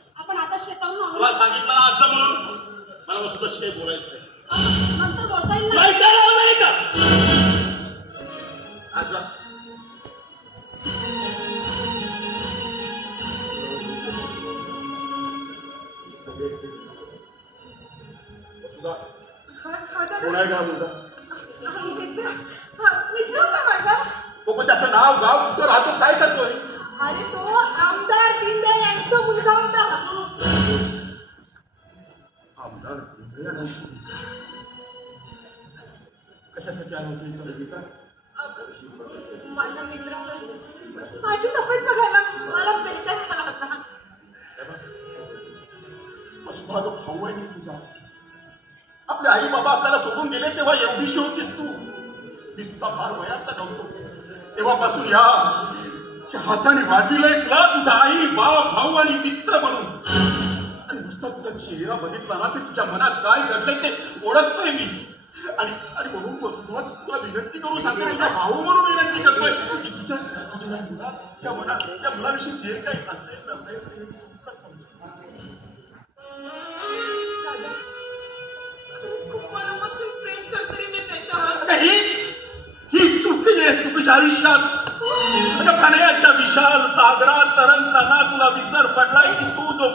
तुला सांगितलं ना आजचं म्हणून? मला वस्तूशी काही बोलायचंय नंतर बोलता येईल ना नाही का? आज जा. वसुधा, दादा. कोण आहे का मुलगा त्याचं नाव गाव कुठं राहतो काय करतोय? अरे तो आमदार दीनदयाल यांचा मुलगा होता. आमदार दीनदयाळांचा मुलगा. कशासाठी आला होता इथं रविका? माझा मित्र माझी तब्येत बघायला मला भेटायला आला होता. वसुधा तो भाऊ आहे मी तुझा. आपले आई बाबा आपल्याला सोडून गेले तेव्हा एवढीशी होतीस तू. मी सुद्धा फार वयाचा नव्हतो. तेव्हापासून या हाताने हाताने एक तुला तुझा आई बाप भाऊ आणि मित्र म्हणून. आणि नुसता तुझा चेहरा बघितला ना ते तुझ्या मनात काय घडलंय ते ओळखतोय मी. आणि आणि म्हणून वसुधा तुला विनंती करून सांगतोय तुझा भाऊ म्हणून विनंती करतोय. की तुझ्या तुझ्या मुलाच्या मुला त्या त्या मुलाविषयी जे काही असेल नसेल ते एक सुद्धा समजून तुझ्या आयुष्यात. अगं प्रणयाच्या विशाल सागरात तरंगताना तुला विसर पडलाय की तू जो